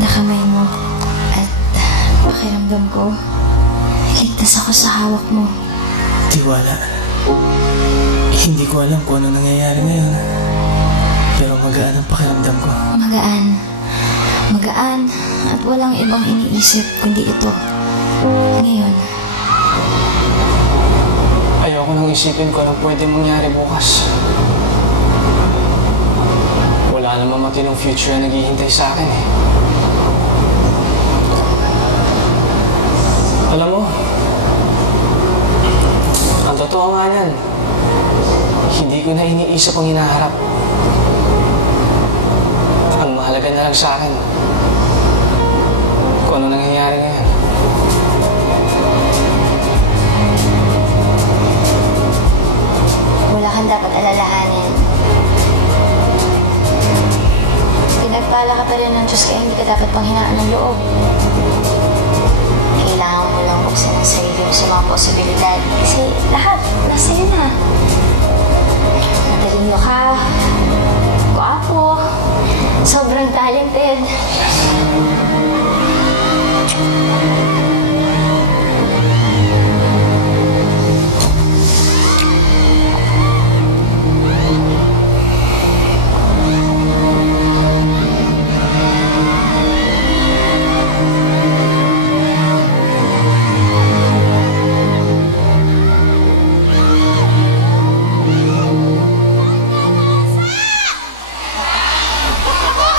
na kamay mo at pakiramdam ko, ligtas ako sa hawak mo. Tiwala. Hindi ko alam kung ano nangyayari ngayon. Pero magaan ang pakiramdam ko. Magaan. Magaan at walang ibang iniisip kundi ito. Ngayon. Ayoko nang isipin ko anong pwede mangyari bukas. Wala namang matinong future na naghihintay sa akin eh. Alam mo, ang totoo nga yan, hindi ko na iniisip ang hinaharap. Ang mahalaga na lang sa akin kung ano nangyayari ngayon. Wala kang dapat alalahanin. Pinagpala ka pa rin ng Diyos kaya hindi ka dapat panghinaan ng loob. Kailangan mo lang buksan ang sarili mo sa mga posibilidad. Kasi lahat, nasa iyo na. Matalino ka, guwapo, sobrang talented.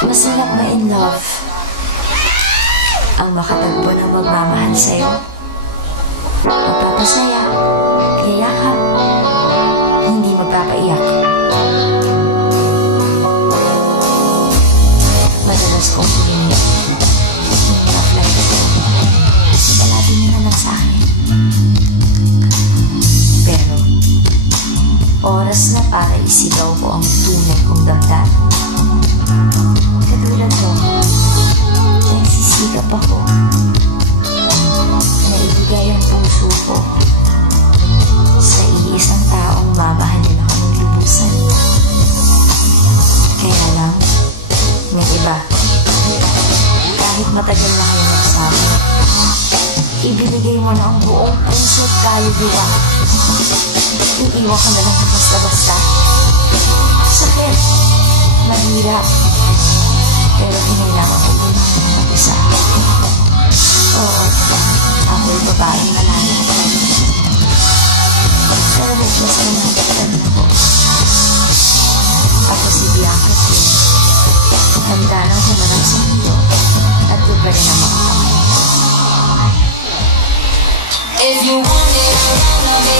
Masarap ma-in love ang makatagpo ng magmamahal sa'yo. Magpapasaya, yayakap, hindi magpapaiyak. Madalas kong humingi, hindi na-apply ito. Palagi niya naman sa akin. Pero, oras na para isigaw ko ang tunay kong damdamin. Katulad mo, nagsisikap ako. Naibigay ang puso ko sa iisang taong mamahalin ako ng lubusan. Kaya lang, may iba. Kahit matagal na kayo nagsama, ibinigay mo na ang buong puso at kaluluwa. Iiwan ka na lang basta-basta. Sakit. Mahirap. Pero kinailangan ko muna ng mag-isa. Oo, ako'y babaeng malalat. Pero hopeless na nagkatan ako. Ako si Bianca Q. Handa nang humarap sa mundo at iba rin ang mga kamay. If you want it, I'll be